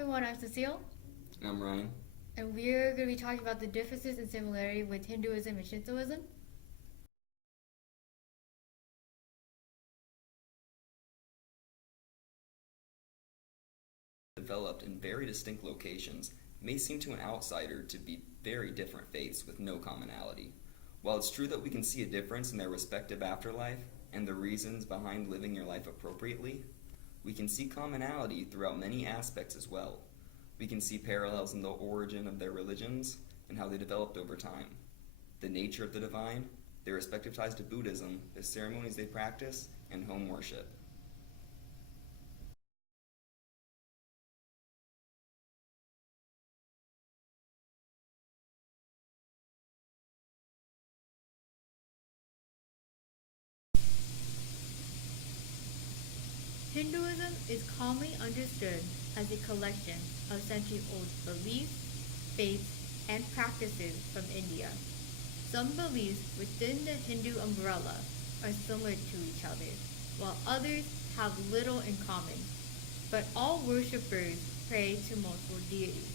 everyone, I'm Cecile, I'm Ryan. and we're going to be talking about the differences and similarity with Hinduism and Shintoism. Developed in very distinct locations may seem to an outsider to be very different faiths with no commonality. While it's true that we can see a difference in their respective afterlife and the reasons behind living your life appropriately, we can see commonality throughout many aspects as well. We can see parallels in the origin of their religions and how they developed over time, the nature of the divine, their respective ties to Buddhism, the ceremonies they practice, and home worship. Hinduism is commonly understood as a collection of century-old beliefs, faiths, and practices from India. Some beliefs within the Hindu umbrella are similar to each other, while others have little in common. But all worshippers pray to multiple deities.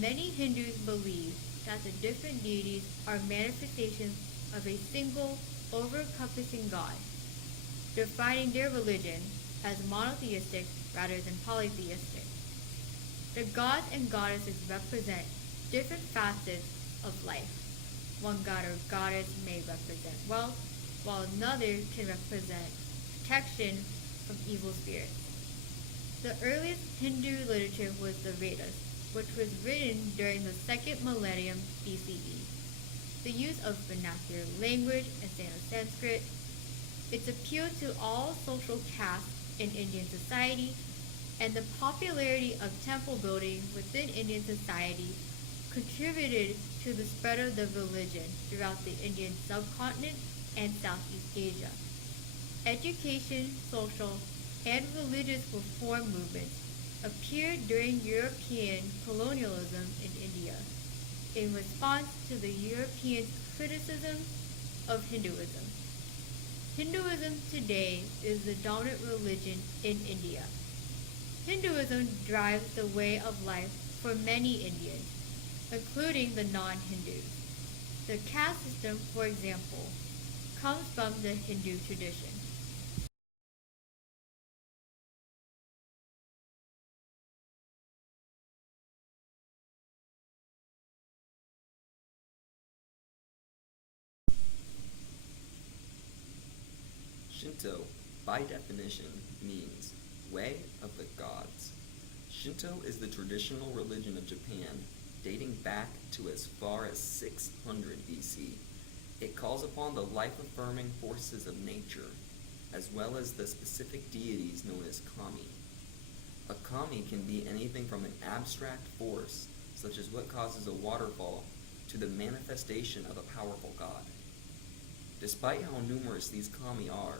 Many Hindus believe that the different deities are manifestations of a single, over-encompassing God, defining their religion as monotheistic rather than polytheistic. The gods and goddesses represent different facets of life. One god or goddess may represent wealth, while another can represent protection from evil spirits. The earliest Hindu literature was the Vedas, which was written during the second millennium BCE. The use of vernacular language and Sanskrit, its appeal to all social castes in Indian society, and the popularity of temple building within Indian society contributed to the spread of the religion throughout the Indian subcontinent and Southeast Asia. Education, social, and religious reform movements appeared during European colonialism in India in response to the Europeans' criticism of Hinduism. Hinduism today is the dominant religion in India. Hinduism drives the way of life for many Indians, including the non-Hindus. The caste system, for example, comes from the Hindu tradition. Shinto, by definition, means way of the gods. Shinto is the traditional religion of Japan, dating back to as far as 600 BC. It calls upon the life-affirming forces of nature, as well as the specific deities known as kami. A kami can be anything from an abstract force, such as what causes a waterfall, to the manifestation of a powerful god. Despite how numerous these kami are,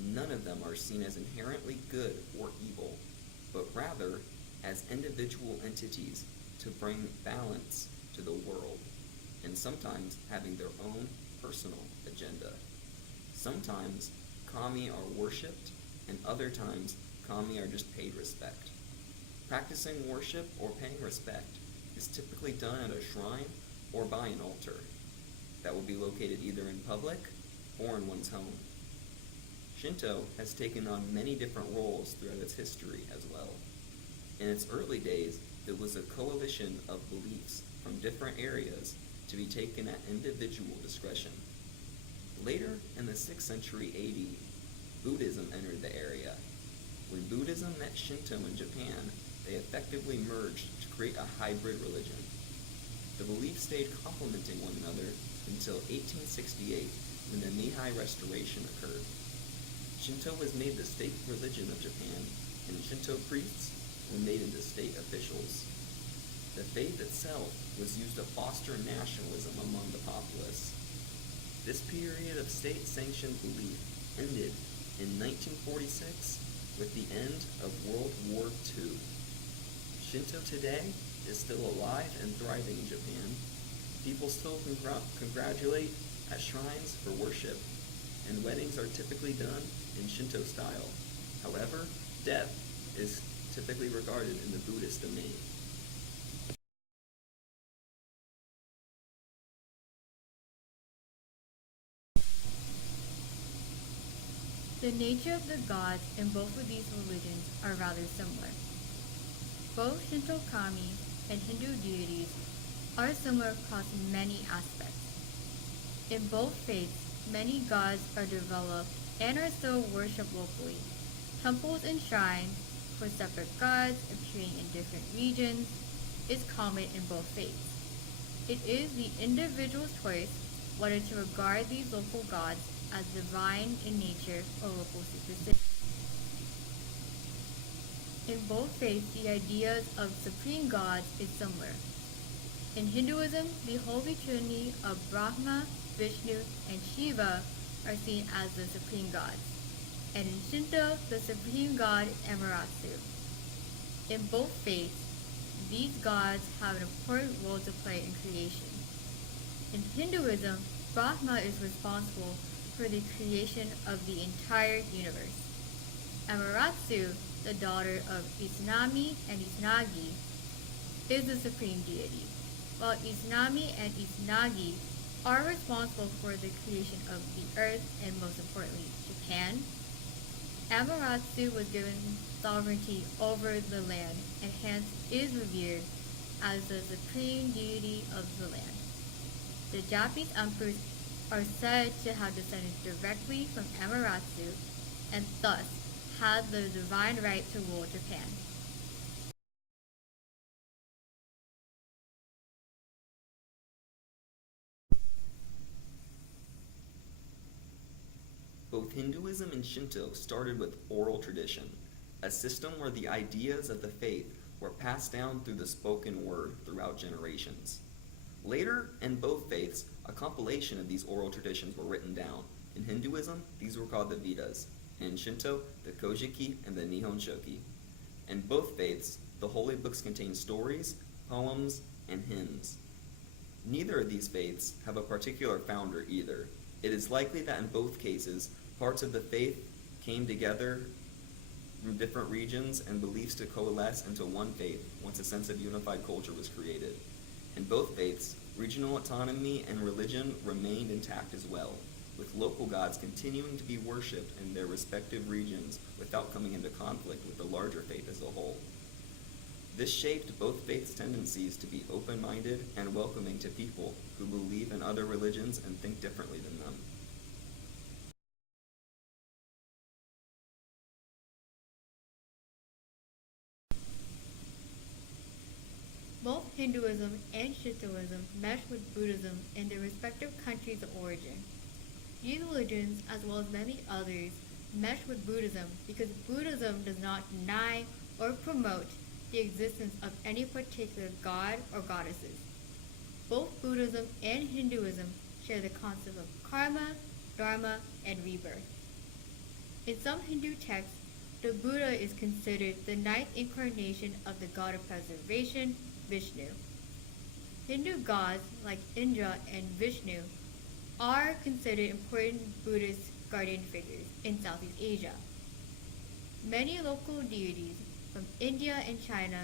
none of them are seen as inherently good or evil, but rather as individual entities to bring balance to the world, and sometimes having their own personal agenda. Sometimes kami are worshipped, and other times kami are just paid respect. Practicing worship or paying respect is typically done at a shrine or by an altar that will be located either in public or in one's home. Shinto has taken on many different roles throughout its history as well. In its early days, it was a coalition of beliefs from different areas to be taken at individual discretion. Later, in the 6th century AD, Buddhism entered the area. When Buddhism met Shinto in Japan, they effectively merged to create a hybrid religion. The beliefs stayed complementing one another until 1868, when the Meiji Restoration occurred. Shinto was made the state religion of Japan, and Shinto priests were made into state officials. The faith itself was used to foster nationalism among the populace. This period of state-sanctioned belief ended in 1946 with the end of World War II. Shinto today is still alive and thriving in Japan. People still congratulate at shrines for worship, and weddings are typically done in Shinto style. However, death is typically regarded in the Buddhist domain. The nature of the gods in both of these religions are rather similar. Both Shinto kami and Hindu deities are similar across many aspects. In both faiths, many gods are developed and are still worshipped locally. Temples and shrines for separate gods appearing in different regions is common in both faiths. It is the individual's choice whether to regard these local gods as divine in nature or local superstition. In both faiths, the ideas of supreme gods is similar. In Hinduism, the Holy Trinity of Brahma, Vishnu, and Shiva are seen as the supreme gods, and in Shinto, the supreme god is Amaterasu. In both faiths, these gods have an important role to play in creation. In Hinduism, Brahma is responsible for the creation of the entire universe. Amaterasu, the daughter of Izanami and Izanagi, is the supreme deity, while Izanami and Izanagi are responsible for the creation of the earth and most importantly, Japan. Amaterasu was given sovereignty over the land and hence is revered as the supreme deity of the land. The Japanese emperors are said to have descended directly from Amaterasu and thus had the divine right to rule Japan. Both Hinduism and Shinto started with oral tradition, a system where the ideas of the faith were passed down through the spoken word throughout generations. Later, in both faiths, a compilation of these oral traditions were written down. In Hinduism, these were called the Vedas. In Shinto, the Kojiki and the Nihon Shoki. In both faiths, the holy books contain stories, poems, and hymns. Neither of these faiths have a particular founder either. It is likely that in both cases, parts of the faith came together from different regions and beliefs to coalesce into one faith once a sense of unified culture was created. In both faiths, regional autonomy and religion remained intact as well, with local gods continuing to be worshipped in their respective regions without coming into conflict with the larger faith as a whole. This shaped both faiths' tendencies to be open-minded and welcoming to people who believe in other religions and think differently than them. Both Hinduism and Shintoism mesh with Buddhism in their respective countries of origin. These religions, as well as many others, mesh with Buddhism because Buddhism does not deny or promote the existence of any particular god or goddesses. Both Buddhism and Hinduism share the concept of karma, dharma, and rebirth. In some Hindu texts, the Buddha is considered the ninth incarnation of the god of preservation, Vishnu. Hindu gods like Indra and Vishnu are considered important Buddhist guardian figures in Southeast Asia. Many local deities from India and China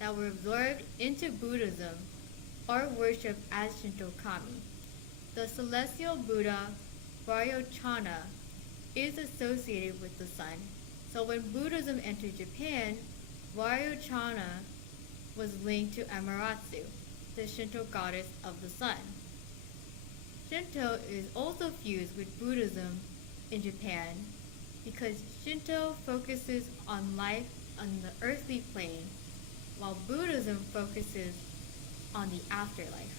that were absorbed into Buddhism are worshipped as Shinto kami. The celestial Buddha, Vairocana, is associated with the sun. So when Buddhism entered Japan, Vairocana was linked to Amaterasu, the Shinto goddess of the sun. Shinto is also fused with Buddhism in Japan because Shinto focuses on life on the earthly plane, while Buddhism focuses on the afterlife.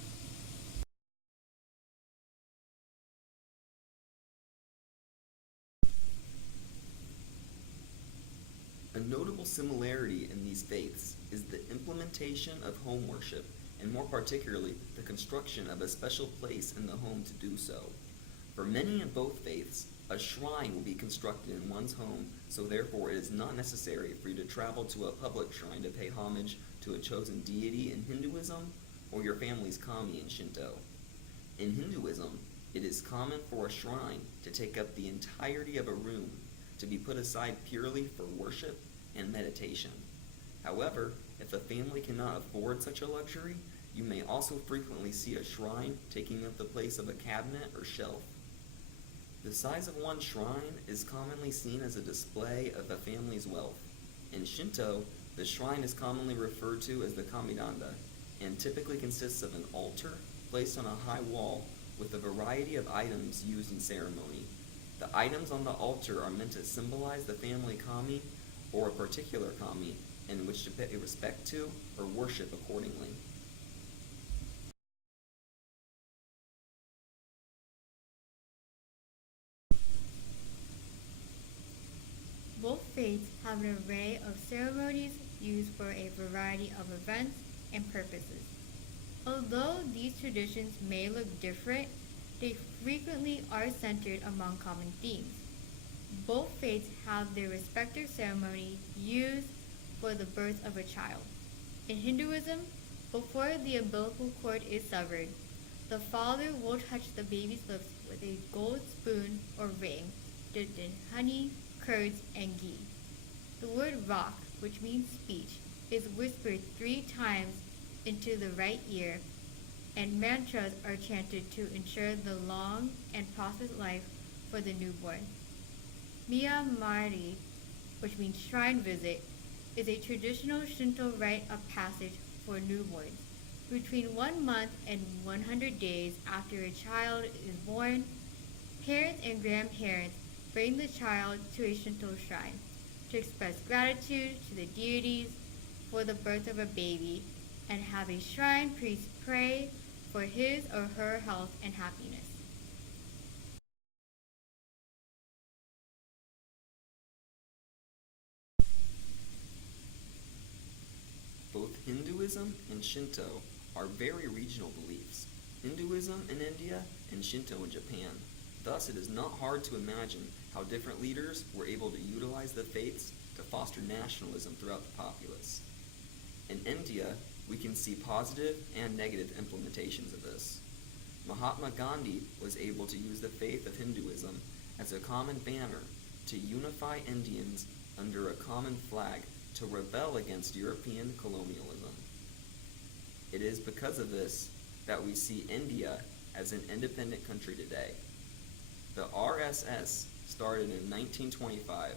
A notable similarity in these faiths is the implementation of home worship, and more particularly, the construction of a special place in the home to do so. For many in both faiths, a shrine will be constructed in one's home, so therefore it is not necessary for you to travel to a public shrine to pay homage to a chosen deity in Hinduism or your family's kami in Shinto. In Hinduism, it is common for a shrine to take up the entirety of a room, to be put aside purely for worship and meditation. However, if a family cannot afford such a luxury, you may also frequently see a shrine taking up the place of a cabinet or shelf. The size of one shrine is commonly seen as a display of a family's wealth. In Shinto, the shrine is commonly referred to as the kamidanda, and typically consists of an altar placed on a high wall with a variety of items used in ceremony. The items on the altar are meant to symbolize the family kami or a particular kami in which to pay respect to or worship accordingly. Both faiths have an array of ceremonies used for a variety of events and purposes. Although these traditions may look different, they frequently are centered among common themes. Both faiths have their respective ceremony used for the birth of a child. In Hinduism, before the umbilical cord is severed, the father will touch the baby's lips with a gold spoon or ring dipped in honey, curds, and ghee. The word rock, which means speech, is whispered 3 times into the right ear, and mantras are chanted to ensure the long and prosperous life for the newborn. Miyamari, which means shrine visit, is a traditional Shinto rite of passage for newborns. Between 1 month and 100 days after a child is born, parents and grandparents bring the child to a Shinto shrine to express gratitude to the deities for the birth of a baby and have a shrine priest pray for his or her health and happiness. Both Hinduism and Shinto are very regional beliefs. Hinduism in India and Shinto in Japan. Thus, it is not hard to imagine how different leaders were able to utilize the faiths to foster nationalism throughout the populace. In India, we can see positive and negative implementations of this. Mahatma Gandhi was able to use the faith of Hinduism as a common banner to unify Indians under a common flag to rebel against European colonialism. It is because of this that we see India as an independent country today. The RSS started in 1925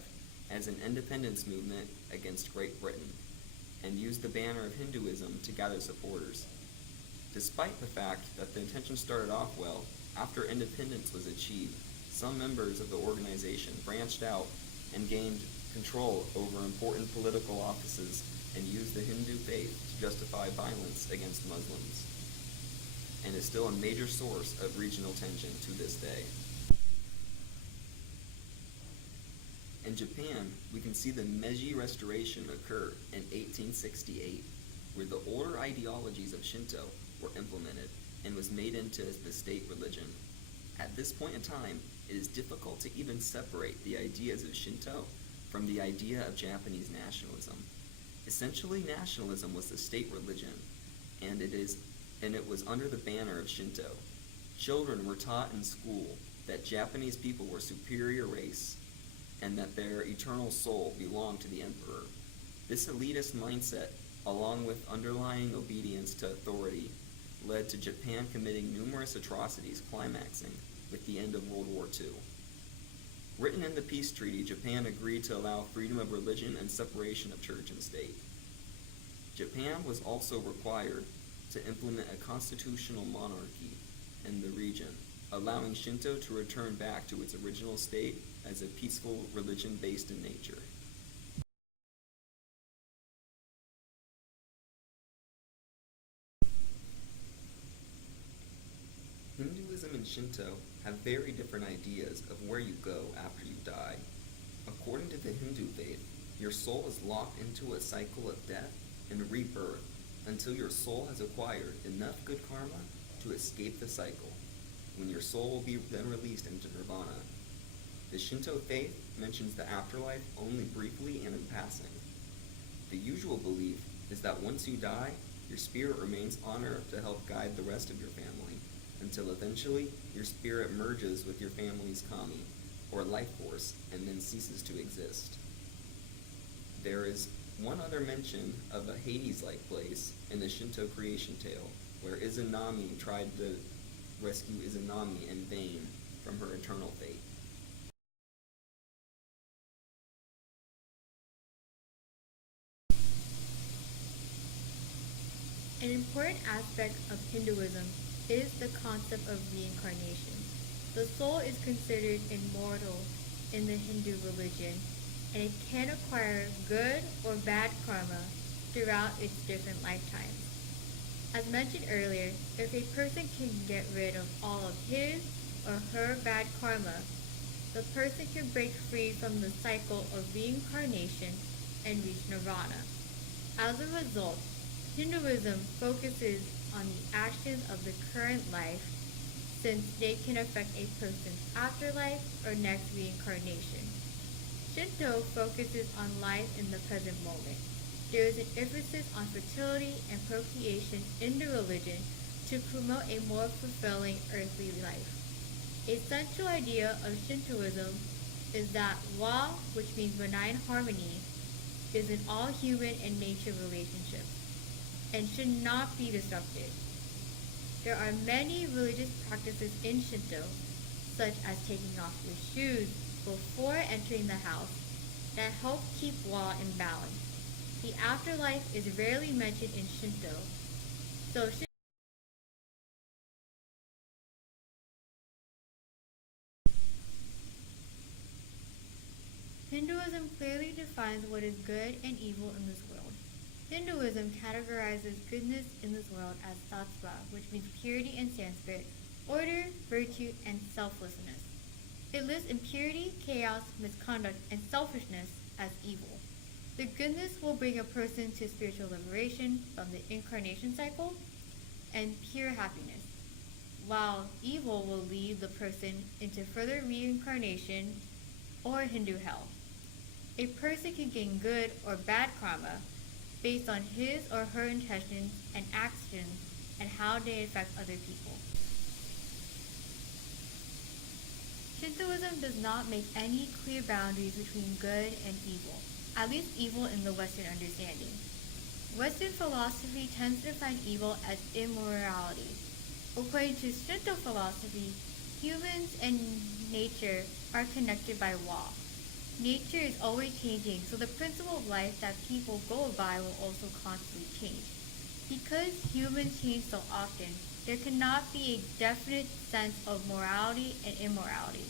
as an independence movement against Great Britain and used the banner of Hinduism to gather supporters. Despite the fact that the intention started off well, after independence was achieved, some members of the organization branched out and gained control over important political offices and used the Hindu faith to justify violence against Muslims, and is still a major source of regional tension to this day. In Japan, we can see the Meiji Restoration occur in 1868, where the older ideologies of Shinto were implemented and was made into the state religion. At this point in time, it is difficult to even separate the ideas of Shinto from the idea of Japanese nationalism. Essentially, nationalism was the state religion, and it was under the banner of Shinto. Children were taught in school that Japanese people were a superior race, and that their eternal soul belonged to the emperor. This elitist mindset, along with underlying obedience to authority, led to Japan committing numerous atrocities, climaxing with the end of World War II. Written in the peace treaty, Japan agreed to allow freedom of religion and separation of church and state. Japan was also required to implement a constitutional monarchy in the region, allowing Shinto to return back to its original state as a peaceful religion based in nature. Hinduism and Shinto have very different ideas of where you go after you die. According to the Hindu faith, your soul is locked into a cycle of death and rebirth until your soul has acquired enough good karma to escape the cycle, when your soul will be then released into nirvana. The Shinto faith mentions the afterlife only briefly and in passing. The usual belief is that once you die, your spirit remains on earth to help guide the rest of your family, until eventually your spirit merges with your family's kami, or life force, and then ceases to exist. There is one other mention of a Hades-like place in the Shinto creation tale, where Izanami tried to rescue Izanami in vain from her eternal fate. An important aspect of Hinduism is the concept of reincarnation. The soul is considered immortal in the Hindu religion, and it can acquire good or bad karma throughout its different lifetimes. As mentioned earlier, if a person can get rid of all of his or her bad karma, the person can break free from the cycle of reincarnation and reach nirvana. As a result, Hinduism focuses on the actions of the current life, since they can affect a person's afterlife or next reincarnation. Shinto focuses on life in the present moment. There is an emphasis on fertility and procreation in the religion to promote a more fulfilling earthly life. A central idea of Shintoism is that Wa, which means benign harmony, is in all human and nature relationships and should not be disrupted. There are many religious practices in Shinto, such as taking off your shoes before entering the house, that help keep Wa in balance. The afterlife is rarely mentioned in Shinto, so Hinduism clearly defines what is good and evil in this world. Hinduism categorizes goodness in this world as sattva, which means purity in Sanskrit, order, virtue, and selflessness. It lists impurity, chaos, misconduct, and selfishness as evil. The goodness will bring a person to spiritual liberation from the incarnation cycle and pure happiness, while evil will lead the person into further reincarnation or Hindu hell. A person can gain good or bad karma based on his or her intentions and actions and how they affect other people. Shintoism does not make any clear boundaries between good and evil, at least evil in the Western understanding. Western philosophy tends to define evil as immorality. According to Shinto philosophy, humans and nature are connected by Wa. Nature is always changing, so the principle of life that people go by will also constantly change. Because humans change so often, there cannot be a definite sense of morality and immorality.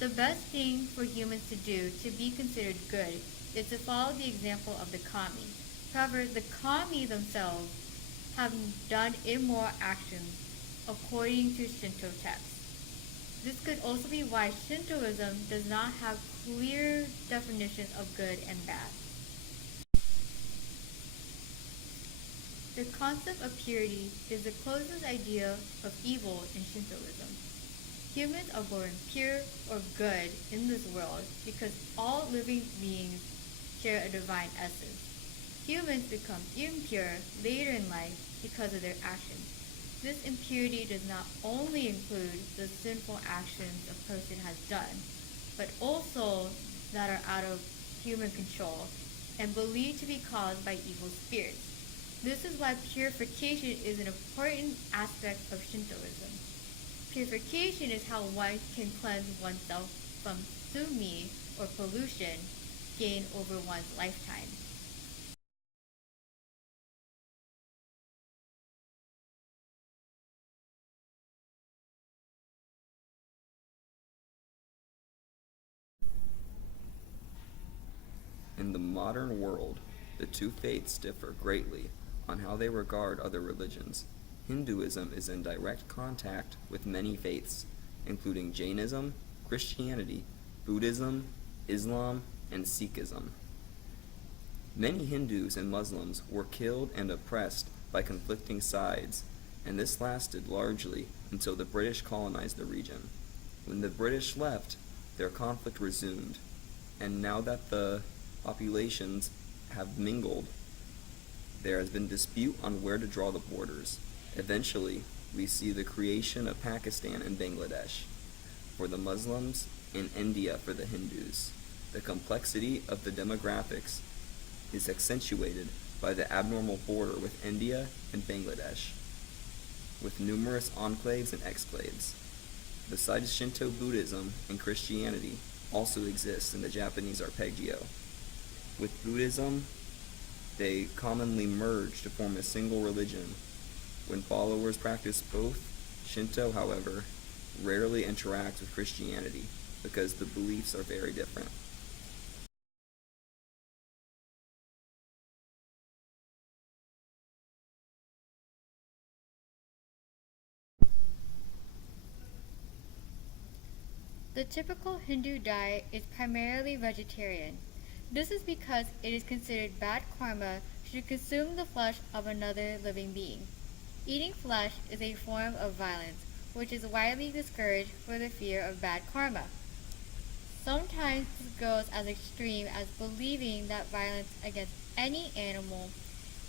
The best thing for humans to do to be considered good is to follow the example of the kami. However, the kami themselves have done immoral actions according to Shinto texts. This could also be why Shintoism does not have clear definitions of good and bad. The concept of purity is the closest idea of evil in Shintoism. Humans are born pure or good in this world because all living beings share a divine essence. Humans become impure later in life because of their actions. This impurity does not only include the sinful actions a person has done, but also that are out of human control and believed to be caused by evil spirits. This is why purification is an important aspect of Shintoism. Purification is how one can cleanse oneself from sumi, or pollution, gained over one's lifetime. In the modern world, the two faiths differ greatly on how they regard other religions. Hinduism is in direct contact with many faiths, including Jainism, Christianity, Buddhism, Islam, and Sikhism. Many Hindus and Muslims were killed and oppressed by conflicting sides, and this lasted largely until the British colonized the region. When the British left, their conflict resumed, and now that the populations have mingled, there has been dispute on where to draw the borders. Eventually, we see the creation of Pakistan and Bangladesh for the Muslims and India for the Hindus. The complexity of the demographics is accentuated by the abnormal border with India and Bangladesh, with numerous enclaves and exclaves. Besides Shinto, Buddhism and Christianity also exist in the Japanese arpeggio. With Buddhism, they commonly merge to form a single religion. When followers practice both, Shinto, however, rarely interacts with Christianity because the beliefs are very different. The typical Hindu diet is primarily vegetarian. This is because it is considered bad karma to consume the flesh of another living being. Eating flesh is a form of violence, which is widely discouraged for the fear of bad karma. Sometimes this goes as extreme as believing that violence against any animal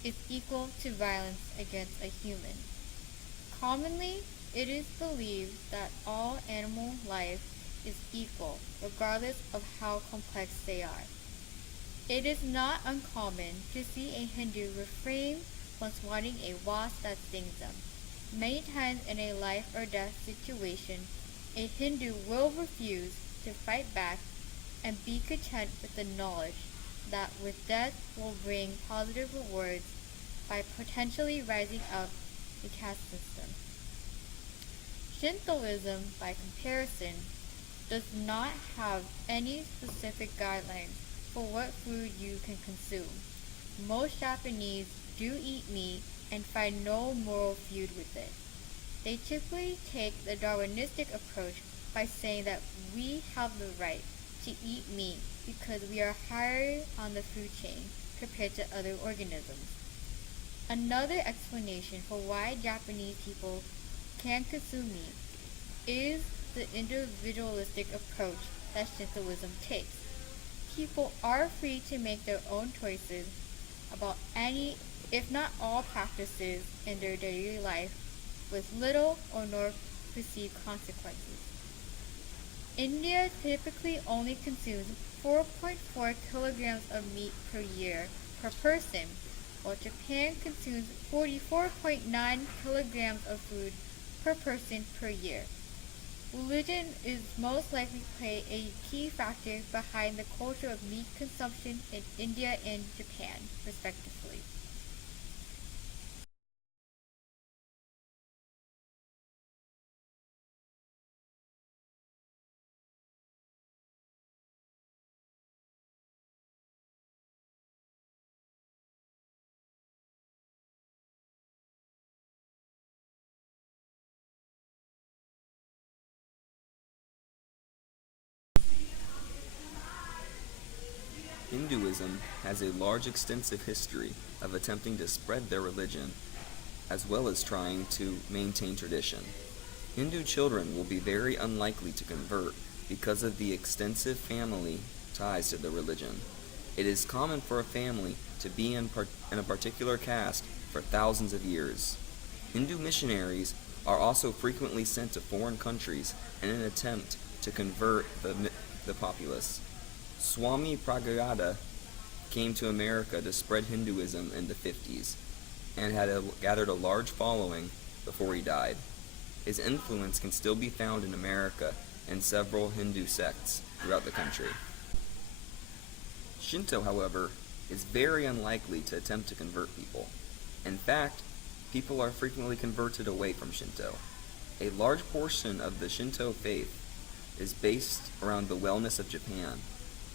is equal to violence against a human. Commonly, it is believed that all animal life is equal, regardless of how complex they are. It is not uncommon to see a Hindu refrain from swatting a wasp that stings them. Many times in a life or death situation, a Hindu will refuse to fight back and be content with the knowledge that with death will bring positive rewards by potentially rising up the caste system. Shintoism, by comparison, does not have any specific guidelines for what food you can consume. Most Japanese do eat meat and find no moral feud with it. They typically take the Darwinistic approach by saying that we have the right to eat meat because we are higher on the food chain compared to other organisms. Another explanation for why Japanese people can consume meat is the individualistic approach that Shintoism takes. People are free to make their own choices about any, if not all, practices in their daily life with little or no perceived consequences. India typically only consumes 4.4 kilograms of meat per year per person, while Japan consumes 44.9 kilograms of food per person per year. Religion is most likely to play a key factor behind the culture of meat consumption in India and Japan, respectively. Hinduism has a large extensive history of attempting to spread their religion, as well as trying to maintain tradition. Hindu children will be very unlikely to convert because of the extensive family ties to the religion. It is common for a family to be in a particular caste for thousands of years. Hindu missionaries are also frequently sent to foreign countries in an attempt to convert the populace. Swami Pragada came to America to spread Hinduism in the 50s and had gathered a large following before he died. His influence can still be found in America and several Hindu sects throughout the country. Shinto, however, is very unlikely to attempt to convert people. In fact, people are frequently converted away from Shinto. A large portion of the Shinto faith is based around the wellness of Japan.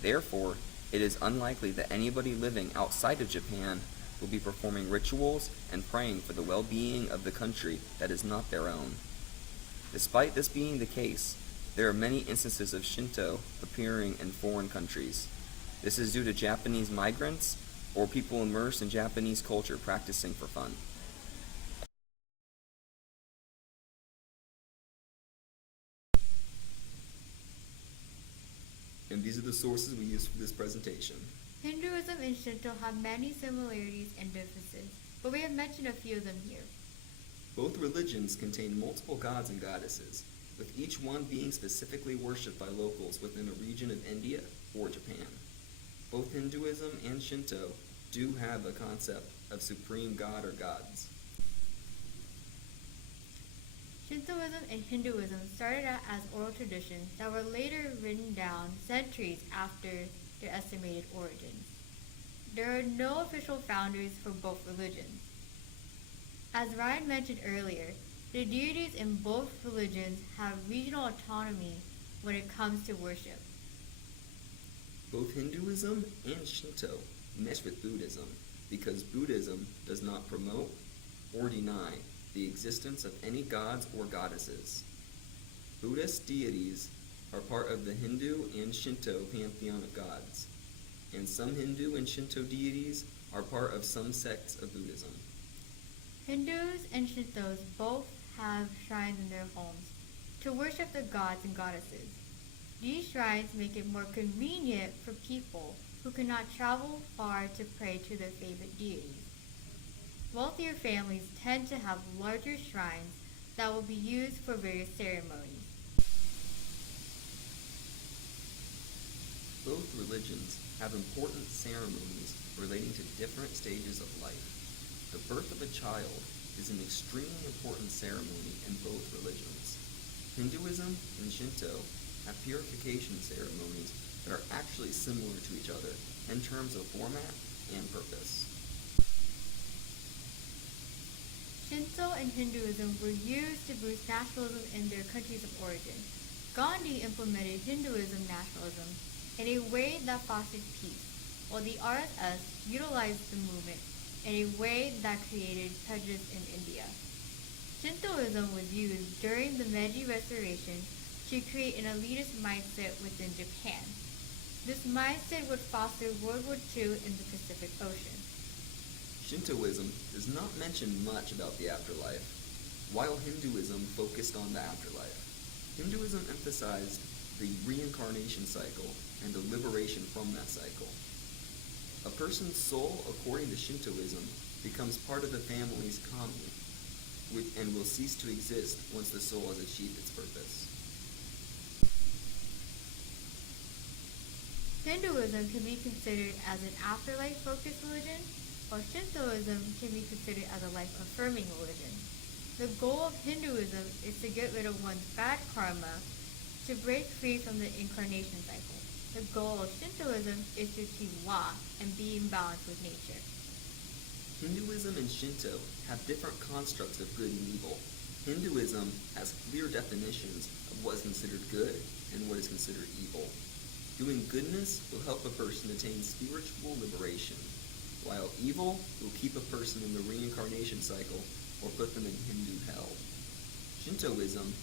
Therefore, it is unlikely that anybody living outside of Japan will be performing rituals and praying for the well-being of the country that is not their own. Despite this being the case, there are many instances of Shinto appearing in foreign countries. This is due to Japanese migrants or people immersed in Japanese culture practicing for fun. And these are the sources we use for this presentation. Hinduism and Shinto have many similarities and differences, but we have mentioned a few of them here. Both religions contain multiple gods and goddesses, with each one being specifically worshipped by locals within a region of India or Japan. Both Hinduism and Shinto do have a concept of supreme god or gods. Shintoism and Hinduism started out as oral traditions that were later written down centuries after their estimated origins. There are no official founders for both religions. As Ryan mentioned earlier, the deities in both religions have regional autonomy when it comes to worship. Both Hinduism and Shinto mesh with Buddhism because Buddhism does not promote or deny the existence of any gods or goddesses. Buddhist deities are part of the Hindu and Shinto pantheon of gods, and some Hindu and Shinto deities are part of some sects of Buddhism. Hindus and Shintos both have shrines in their homes to worship the gods and goddesses. These shrines make it more convenient for people who cannot travel far to pray to their favorite deities. Wealthier families tend to have larger shrines that will be used for various ceremonies. Both religions have important ceremonies relating to different stages of life. The birth of a child is an extremely important ceremony in both religions. Hinduism and Shinto have purification ceremonies that are actually similar to each other in terms of format and purpose. Shinto and Hinduism were used to boost nationalism in their countries of origin. Gandhi implemented Hinduism nationalism in a way that fostered peace, while the RSS utilized the movement in a way that created prejudice in India. Shintoism was used during the Meiji Restoration to create an elitist mindset within Japan. This mindset would foster World War II in the Pacific Ocean. Shintoism does not mention much about the afterlife, while Hinduism focused on the afterlife. Hinduism emphasized the reincarnation cycle and the liberation from that cycle. A person's soul, according to Shintoism, becomes part of the family's kami, and will cease to exist once the soul has achieved its purpose. Hinduism can be considered as an afterlife-focused religion, while Shintoism can be considered as a life-affirming religion. The goal of Hinduism is to get rid of one's bad karma, to break free from the incarnation cycle. The goal of Shintoism is to achieve Wa and be in balance with nature. Hinduism and Shinto have different constructs of good and evil. Hinduism has clear definitions of what is considered good and what is considered evil. Doing goodness will help a person attain spiritual liberation, while evil will keep a person in the reincarnation cycle or put them in Hindu hell. Shintoism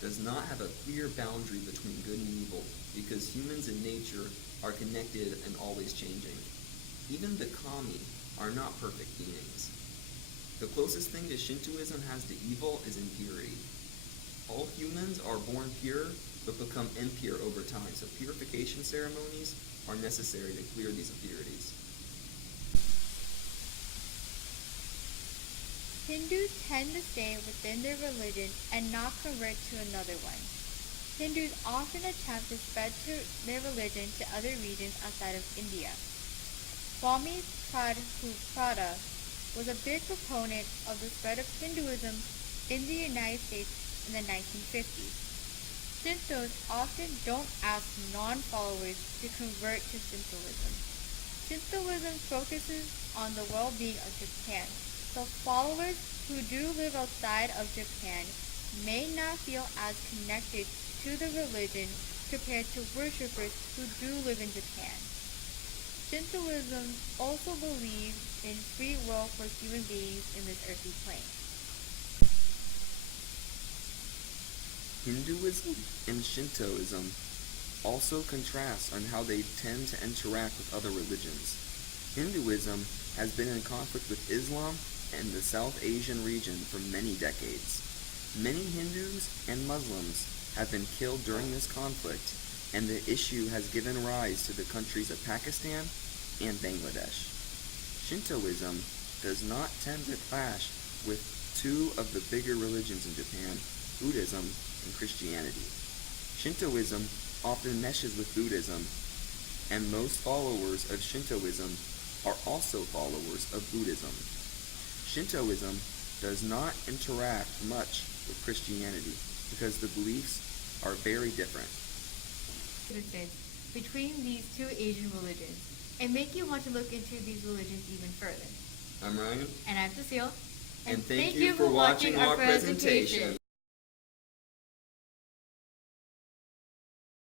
does not have a clear boundary between good and evil because humans and nature are connected and always changing. Even the kami are not perfect beings. The closest thing that Shintoism has to evil is impurity. All humans are born pure but become impure over time, so purification ceremonies are necessary to clear these impurities. Hindus tend to stay within their religion and not convert to another one. Hindus often attempt to spread their religion to other regions outside of India. Swami Prabhupada was a big proponent of the spread of Hinduism in the United States in the 1950s. Shintos often don't ask non-followers to convert to Shintoism. Shintoism focuses on the well-being of Japan, so followers who do live outside of Japan may not feel as connected to the religion compared to worshippers who do live in Japan. Shintoism also believes in free will for human beings in this earthly plane. Hinduism and Shintoism also contrast on how they tend to interact with other religions. Hinduism has been in conflict with Islam and the South Asian region for many decades. Many Hindus and Muslims have been killed during this conflict, and the issue has given rise to the countries of Pakistan and Bangladesh. Shintoism does not tend to clash with two of the bigger religions in Japan, Buddhism and Christianity. Shintoism often meshes with Buddhism, and most followers of Shintoism are also followers of Buddhism. Shintoism does not interact much with Christianity because the beliefs are very different. Differences between these two Asian religions and make you want to look into these religions even further. I'm Ryan. And I'm Cecile. And thank you for watching our presentation.